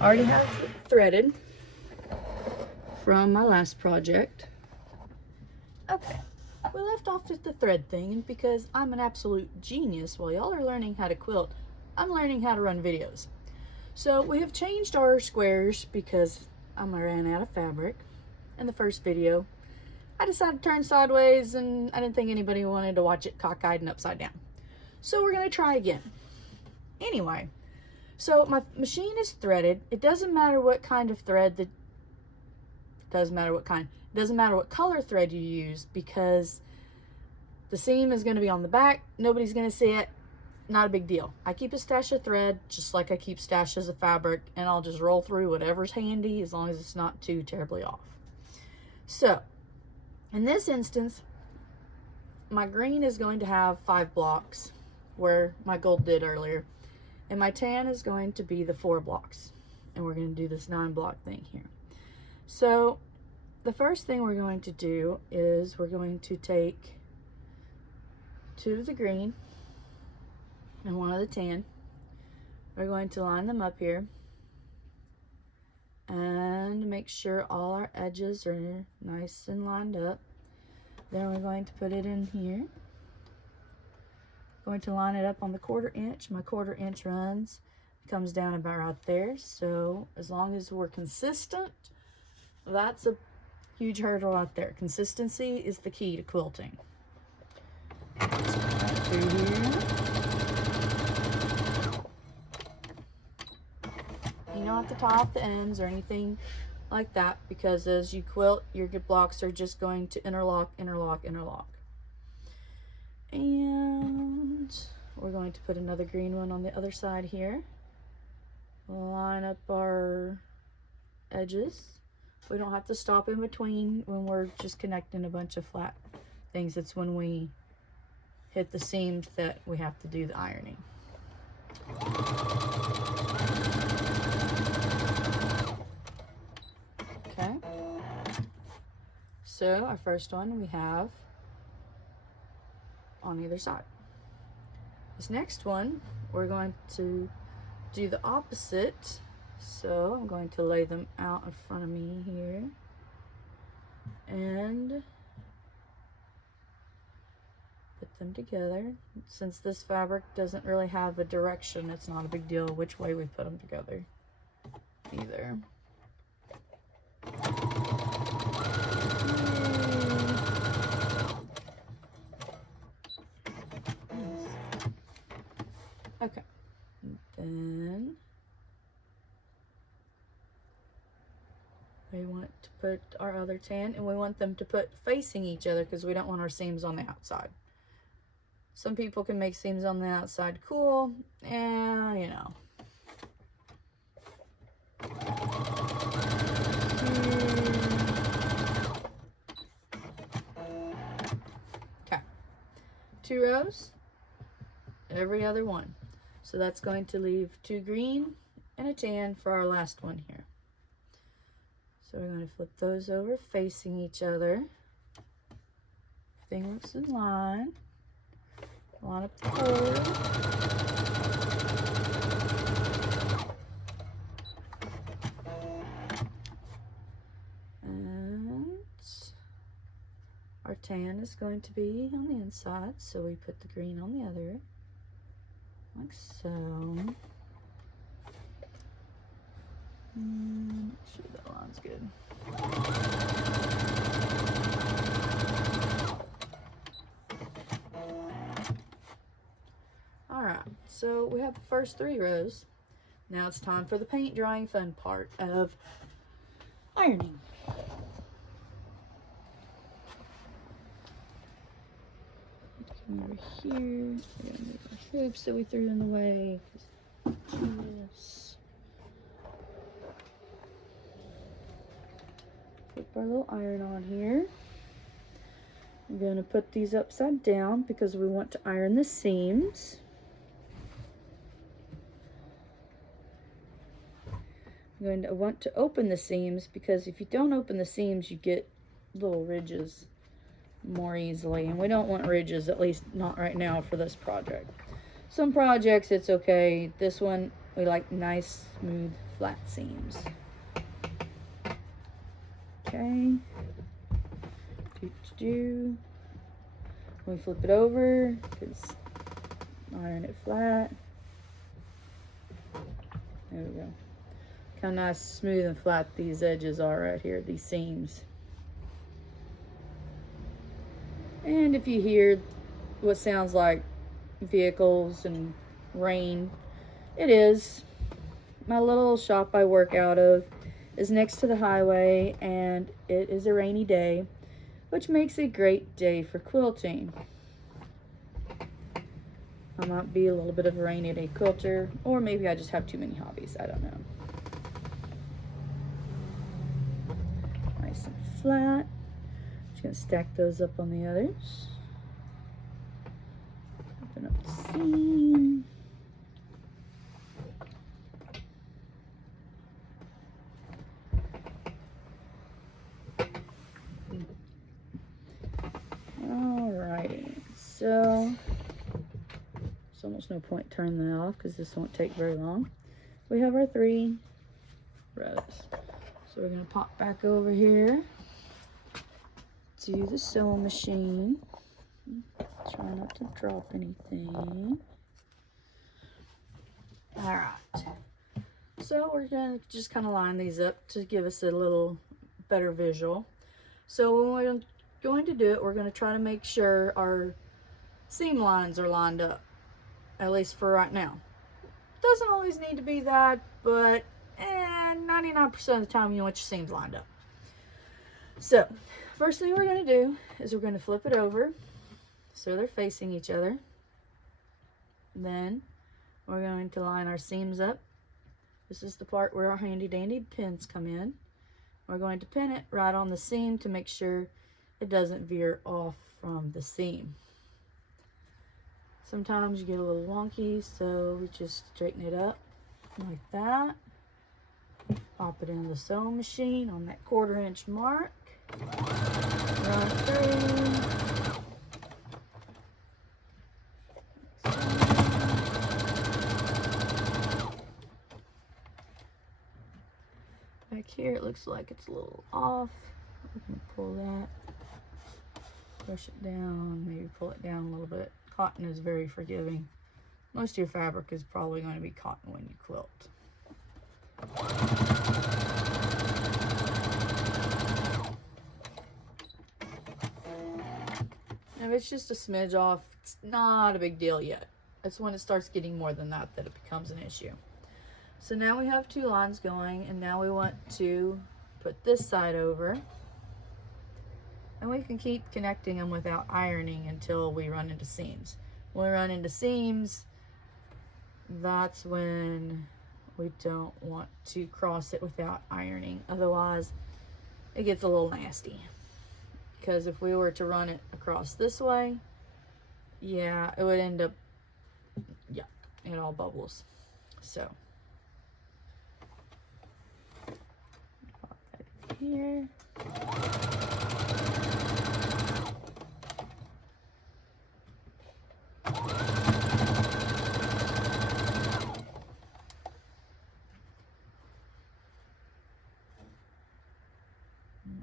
I already have it threaded from my last project. Okay, we left off at the thread thing, and because I'm an absolute genius while y'all are learning how to quilt, I'm learning how to run videos. So we have changed our squares because I ran out of fabric. In the first video, I decided to turn sideways and I didn't think anybody wanted to watch it cockeyed and upside down. So we're gonna try again. Anyway, so my machine is threaded. It doesn't matter what kind of thread it doesn't matter what color thread you use, because the seam is gonna be on the back. Nobody's gonna see it. Not a big deal. I keep a stash of thread just like I keep stashes of fabric, and I'll just roll through whatever's handy as long as it's not too terribly off. So in this instance, my green is going to have 5 blocks where my gold did earlier, and my tan is going to be the 4 blocks, and we're going to do this 9 block thing here. So the first thing we're going to do is we're going to take 2 of the green and 1 of the tan. We're going to line them up here and make sure all our edges are nice and lined up. Then we're going to put it in here. Going to line it up on the 1/4 inch. My 1/4 inch comes down about right there. So as long as we're consistent, that's a huge hurdle out there. Consistency is the key to quilting. Right through here. You don't have to tie off the ends or anything like that, because as you quilt, your blocks are just going to interlock, interlock, interlock. And we're going to put another green one on the other side here. Line up our edges. We don't have to stop in between when we're just connecting a bunch of flat things. It's when we hit the seams that we have to do the ironing. Okay, so our first one we have on either side. This next one, we're going to do the opposite. So I'm going to lay them out in front of me here. And put them together. Since this fabric doesn't really have a direction, it's not a big deal which way we put them together either. Okay, and then we want to put our other tan, and we want them to put facing each other because we don't want our seams on the outside. Some people can make seams on the outside cool, and you know. Okay, 2 rows, every other one. So that's going to leave 2 green and a tan for our last one here. So we're going to flip those over facing each other. Everything looks in line. Line up the cord. And our tan is going to be on the inside, so we put the green on the other, like so. Make sure that line's good. Alright, so we have the first 3 rows. Now it's time for the paint drying fun part of ironing. Come over here. We're gonna move our hoops that we threw in the way. Yes. Flip our little iron on here. I'm going to put these upside down because we want to iron the seams. I'm going to want to open the seams because if you don't open the seams, you get little ridges more easily, and we don't want ridges, at least not right now for this project. Some projects it's okay. This one We like nice, smooth, flat seams. Okay. We flip it over, just iron it flat. There we go. Look how nice, smooth, and flat these edges are right here, these seams. And if you hear what sounds like vehicles and rain, it is. My little shop I work out of is next to the highway, and it is a rainy day, which makes a great day for quilting. I might be a little bit of a rainy day quilter, or maybe I just have too many hobbies, I don't know. Nice and flat. Just gonna stack those up on the others. Open up the seam. Alrighty, so there's almost no point turning that off because this won't take very long. We have our 3 rows. So we're gonna pop back over here to the sewing machine. Try not to drop anything. Alright, so we're gonna just kind of line these up to give us a little better visual. So when we're going to do it, we're going to try to make sure our seam lines are lined up, at least for right now. Doesn't always need to be that, but 99% of the time you want your seams lined up. So first thing we're going to do is we're going to flip it over so they're facing each other. Then we're going to line our seams up. This is the part where our handy dandy pins come in. We're going to pin it right on the seam to make sure it doesn't veer off from the seam. Sometimes you get a little wonky, so we just straighten it up like that. Pop it in the sewing machine on that 1/4 inch mark. Run through. Back here it looks like it's a little off. We can pull that, push it down, maybe pull it down a little bit. Cotton is very forgiving. Most of your fabric is probably going to be cotton when you quilt. If it's just a smidge off, it's not a big deal yet. It's when it starts getting more than that that it becomes an issue. So now we have 2 lines going, and now we want to put this side over. And we can keep connecting them without ironing until we run into seams. When we run into seams, that's when we don't want to cross it without ironing. Otherwise, it gets a little nasty. Because if we were to run it across this way, yeah, it would end up, yeah, it all bubbles. So, pop that here.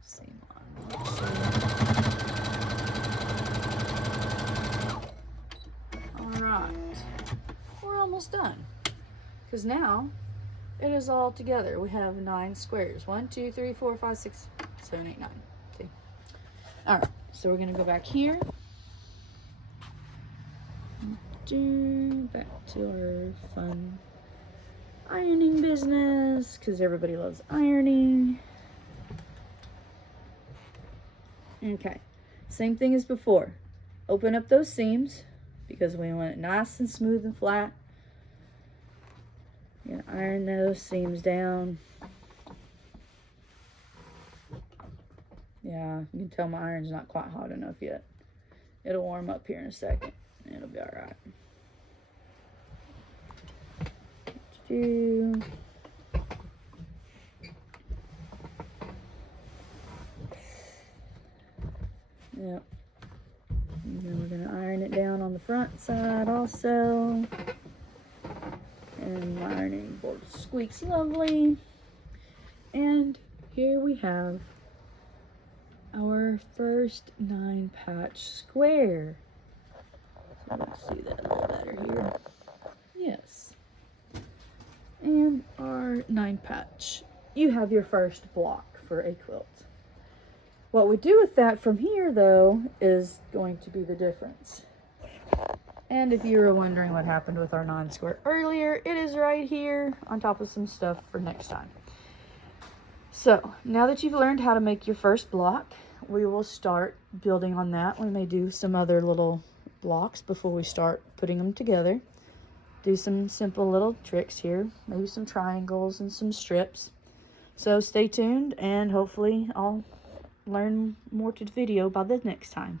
Same line. Alright, we're almost done. Because now it is all together. We have 9 squares. 1, 2, 3, 4, 5, 6, 7, 8, 9. Okay. Alright, so we're going to go back here. Back to our fun ironing business, because everybody loves ironing. Okay, same thing as before. Open up those seams because we want it nice and smooth and flat. You're gonna iron those seams down. Yeah, you can tell my iron's not quite hot enough yet. It'll warm up here in a second and it'll be all right. Yep. And then we're going to iron it down on the front side also. And my ironing board squeaks lovely. And here we have our first 9-patch square. So let's see that a little better here. Yes. And our 9-patch. You have your first block for a quilt. What we do with that from here, though, is going to be the difference. And if you were wondering what happened with our 9-square earlier, it is right here on top of some stuff for next time. So, now that you've learned how to make your first block, we will start building on that. We may do some other little blocks before we start putting them together. Do some simple little tricks here, maybe some triangles and some strips. So stay tuned, and hopefully I'll learn more to the video by the next time.